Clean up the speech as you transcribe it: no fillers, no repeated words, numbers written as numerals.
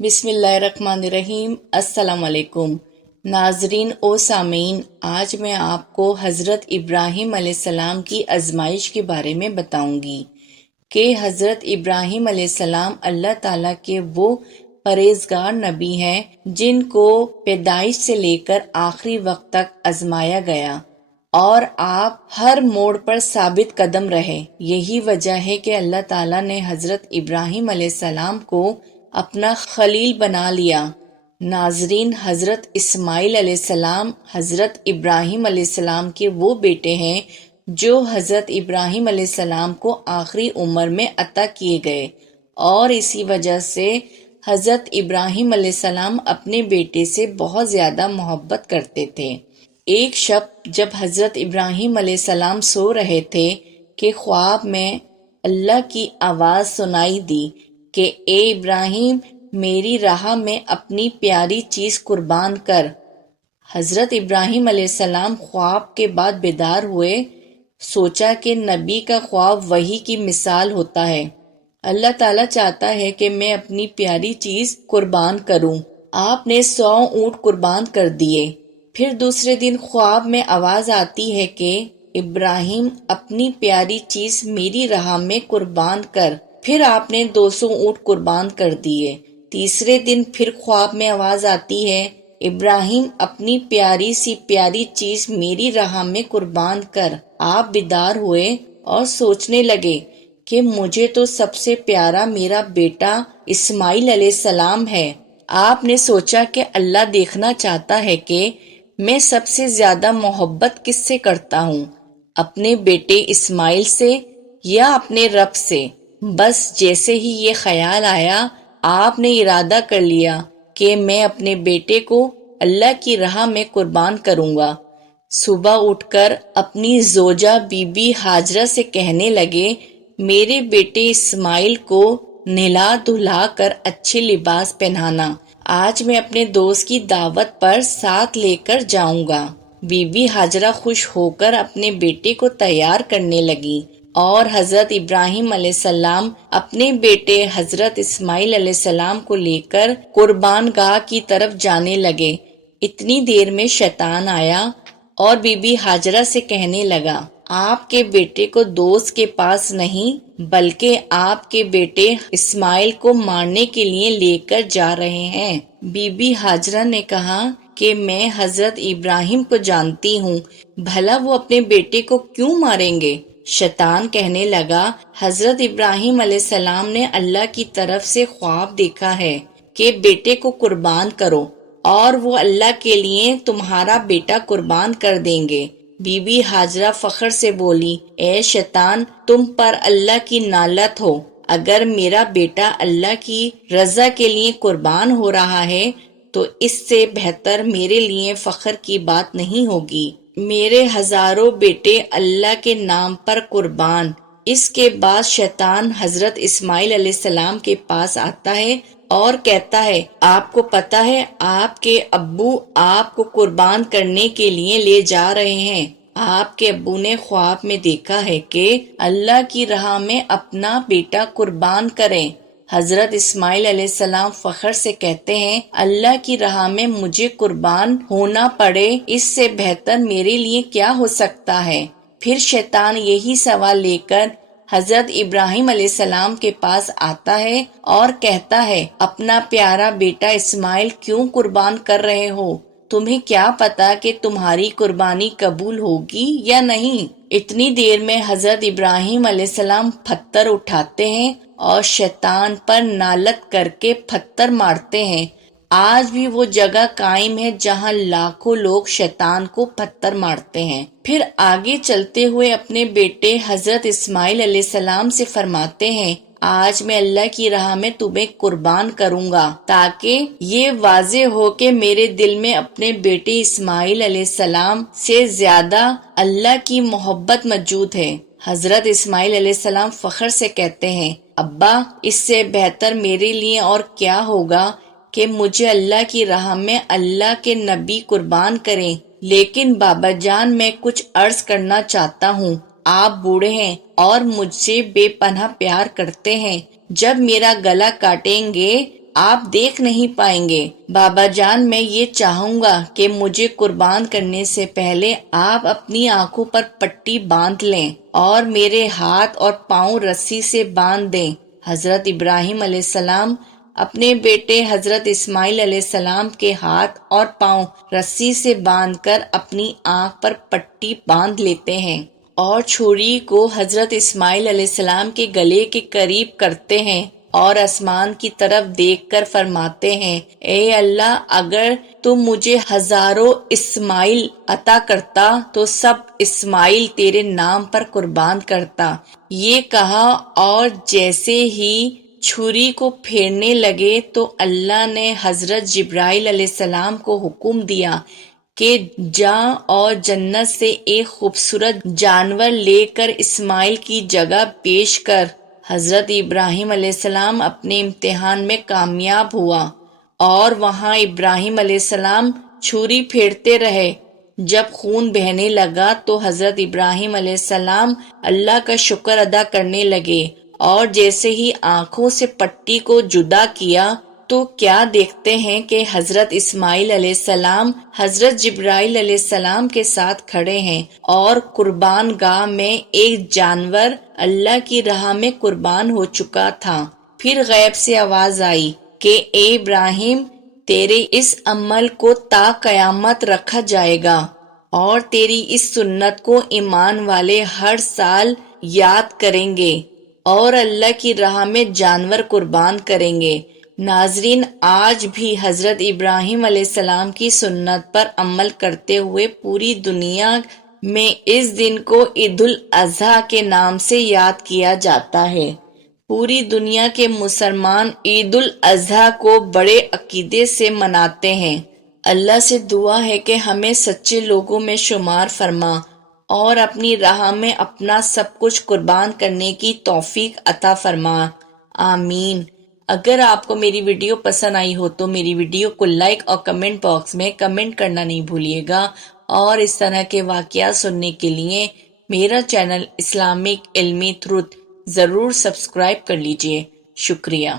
بسم اللہ الرحمن الرحیم۔ السلام علیکم ناظرین و سامعین، آج میں آپ کو حضرت ابراہیم علیہ السلام کی آزمائش کے بارے میں بتاؤں گی کہ حضرت ابراہیم علیہ السلام اللہ تعالیٰ کے وہ پرہیزگار نبی ہیں جن کو پیدائش سے لے کر آخری وقت تک آزمایا گیا اور آپ ہر موڑ پر ثابت قدم رہے۔ یہی وجہ ہے کہ اللہ تعالیٰ نے حضرت ابراہیم علیہ السلام کو اپنا خلیل بنا لیا۔ ناظرین، حضرت اسماعیل علیہ السلام حضرت ابراہیم علیہ السلام کے وہ بیٹے ہیں جو حضرت ابراہیم علیہ السلام کو آخری عمر میں عطا کیے گئے، اور اسی وجہ سے حضرت ابراہیم علیہ السلام اپنے بیٹے سے بہت زیادہ محبت کرتے تھے۔ ایک شب جب حضرت ابراہیم علیہ السلام سو رہے تھے کہ خواب میں اللہ کی آواز سنائی دی کہ اے ابراہیم، میری راہ میں اپنی پیاری چیز قربان کر۔ حضرت ابراہیم علیہ السلام خواب کے بعد بیدار ہوئے، سوچا کہ نبی کا خواب وحی کی مثال ہوتا ہے۔ اللہ تعالیٰ چاہتا ہے کہ میں اپنی پیاری چیز قربان کروں۔ آپ نے 100 اونٹ قربان کر دیے۔ پھر دوسرے دن خواب میں آواز آتی ہے کہ ابراہیم، اپنی پیاری چیز میری راہ میں قربان کر۔ پھر آپ نے 200 اونٹ قربان کر دیے۔ تیسرے دن پھر خواب میں آواز آتی ہے، ابراہیم، اپنی پیاری سی پیاری چیز میری راہ میں قربان کر۔ آپ بیدار ہوئے اور سوچنے لگے کہ مجھے تو سب سے پیارا میرا بیٹا اسماعیل علیہ السلام ہے۔ آپ نے سوچا کہ اللہ دیکھنا چاہتا ہے کہ میں سب سے زیادہ محبت کس سے کرتا ہوں، اپنے بیٹے اسماعیل سے یا اپنے رب سے۔ بس جیسے ہی یہ خیال آیا، آپ نے ارادہ کر لیا کہ میں اپنے بیٹے کو اللہ کی راہ میں قربان کروں گا۔ صبح اٹھ کر اپنی زوجہ بی بی ہاجرہ سے کہنے لگے، میرے بیٹے اسماعیل کو نہلا دھلا کر اچھے لباس پہنانا، آج میں اپنے دوست کی دعوت پر ساتھ لے کر جاؤں گا۔ بی بی ہاجرہ خوش ہو کر اپنے بیٹے کو تیار کرنے لگی اور حضرت ابراہیم علیہ السلام اپنے بیٹے حضرت اسماعیل علیہ السلام کو لے کر قربان گاہ کی طرف جانے لگے۔ اتنی دیر میں شیطان آیا اور بی بی ہاجرہ سے کہنے لگا، آپ کے بیٹے کو دوست کے پاس نہیں بلکہ آپ کے بیٹے اسماعیل کو مارنے کے لیے لے کر جا رہے ہیں۔ بی بی ہاجرہ نے کہا کہ میں حضرت ابراہیم کو جانتی ہوں، بھلا وہ اپنے بیٹے کو کیوں ماریں گے؟ شیطان کہنے لگا، حضرت ابراہیم علیہ السلام نے اللہ کی طرف سے خواب دیکھا ہے کہ بیٹے کو قربان کرو، اور وہ اللہ کے لیے تمہارا بیٹا قربان کر دیں گے۔ بی بی ہاجرہ فخر سے بولی، اے شیطان، تم پر اللہ کی نعلت ہو، اگر میرا بیٹا اللہ کی رضا کے لیے قربان ہو رہا ہے تو اس سے بہتر میرے لیے فخر کی بات نہیں ہوگی۔ میرے ہزاروں بیٹے اللہ کے نام پر قربان۔ اس کے بعد شیطان حضرت اسماعیل علیہ السلام کے پاس آتا ہے اور کہتا ہے، آپ کو پتہ ہے آپ کے ابو آپ کو قربان کرنے کے لیے لے جا رہے ہیں۔ آپ کے ابو نے خواب میں دیکھا ہے کہ اللہ کی راہ میں اپنا بیٹا قربان کریں۔ حضرت اسماعیل علیہ السلام فخر سے کہتے ہیں، اللہ کی راہ میں مجھے قربان ہونا پڑے، اس سے بہتر میرے لیے کیا ہو سکتا ہے؟ پھر شیطان یہی سوال لے کر حضرت ابراہیم علیہ السلام کے پاس آتا ہے اور کہتا ہے، اپنا پیارا بیٹا اسماعیل کیوں قربان کر رہے ہو؟ تمہیں کیا پتا کہ تمہاری قربانی قبول ہوگی یا نہیں؟ اتنی دیر میں حضرت ابراہیم علیہ السلام پتھر اٹھاتے ہیں اور شیطان پر نالت کر کے پتھر مارتے ہیں۔ آج بھی وہ جگہ قائم ہے جہاں لاکھوں لوگ شیطان کو پتھر مارتے ہیں۔ پھر آگے چلتے ہوئے اپنے بیٹے حضرت اسماعیل علیہ السلام سے فرماتے ہیں، آج میں اللہ کی راہ میں تمہیں قربان کروں گا تاکہ یہ واضح ہو کہ میرے دل میں اپنے بیٹے اسماعیل علیہ السلام سے زیادہ اللہ کی محبت موجود ہے۔ حضرت اسماعیل علیہ السلام فخر سے کہتے ہیں، ابا، اس سے بہتر میرے لیے اور کیا ہوگا کہ مجھے اللہ کی راہ میں اللہ کے نبی قربان کریں، لیکن بابا جان میں کچھ عرض کرنا چاہتا ہوں۔ آپ بوڑھے ہیں اور مجھ سے بے پناہ پیار کرتے ہیں، جب میرا گلا کاٹیں گے آپ دیکھ نہیں پائیں گے۔ بابا جان، میں یہ چاہوں گا کہ مجھے قربان کرنے سے پہلے آپ اپنی آنکھوں پر پٹی باندھ لیں اور میرے ہاتھ اور پاؤں رسی سے باندھ دیں۔ حضرت ابراہیم علیہ السلام اپنے بیٹے حضرت اسماعیل علیہ السلام کے ہاتھ اور پاؤں رسی سے باندھ کر اپنی آنکھ پر پٹی باندھ لیتے ہیں اور چھری کو حضرت اسماعیل علیہ السلام کے گلے کے قریب کرتے ہیں اور آسمان کی طرف دیکھ کر فرماتے ہیں، اے اللہ، اگر تم مجھے ہزاروں اسماعیل عطا کرتا تو سب اسماعیل تیرے نام پر قربان کرتا۔ یہ کہا اور جیسے ہی چھری کو پھیرنے لگے تو اللہ نے حضرت جبرائیل علیہ السلام کو حکم دیا کہ جا اور جنت سے ایک خوبصورت جانور لے کر اسماعیل کی جگہ پیش کر۔ حضرت ابراہیم علیہ السلام اپنے امتحان میں کامیاب ہوا اور وہاں ابراہیم علیہ السلام چھری پھیرتے رہے۔ جب خون بہنے لگا تو حضرت ابراہیم علیہ السلام اللہ کا شکر ادا کرنے لگے اور جیسے ہی آنکھوں سے پٹی کو جدا کیا تو کیا دیکھتے ہیں کہ حضرت اسماعیل علیہ السلام حضرت جبرائیل علیہ السلام کے ساتھ کھڑے ہیں اور قربان گاہ میں ایک جانور اللہ کی راہ میں قربان ہو چکا تھا۔ پھر غیب سے آواز آئی کہ اے ابراہیم، تیرے اس عمل کو تا قیامت رکھا جائے گا اور تیری اس سنت کو ایمان والے ہر سال یاد کریں گے اور اللہ کی راہ میں جانور قربان کریں گے۔ ناظرین، آج بھی حضرت ابراہیم علیہ السلام کی سنت پر عمل کرتے ہوئے پوری دنیا میں اس دن کو عید الاضحیٰ کے نام سے یاد کیا جاتا ہے۔ پوری دنیا کے مسلمان عید الاضحیٰ کو بڑے عقیدے سے مناتے ہیں۔ اللہ سے دعا ہے کہ ہمیں سچے لوگوں میں شمار فرما اور اپنی راہ میں اپنا سب کچھ قربان کرنے کی توفیق عطا فرما، آمین۔ اگر آپ کو میری ویڈیو پسند آئی ہو تو میری ویڈیو کو لائک اور کمنٹ باکس میں کمنٹ کرنا نہیں بھولیے گا، اور اس طرح کے واقعات سننے کے لیے میرا چینل اسلامک علمی تھروت ضرور سبسکرائب کر لیجئے۔ شکریہ۔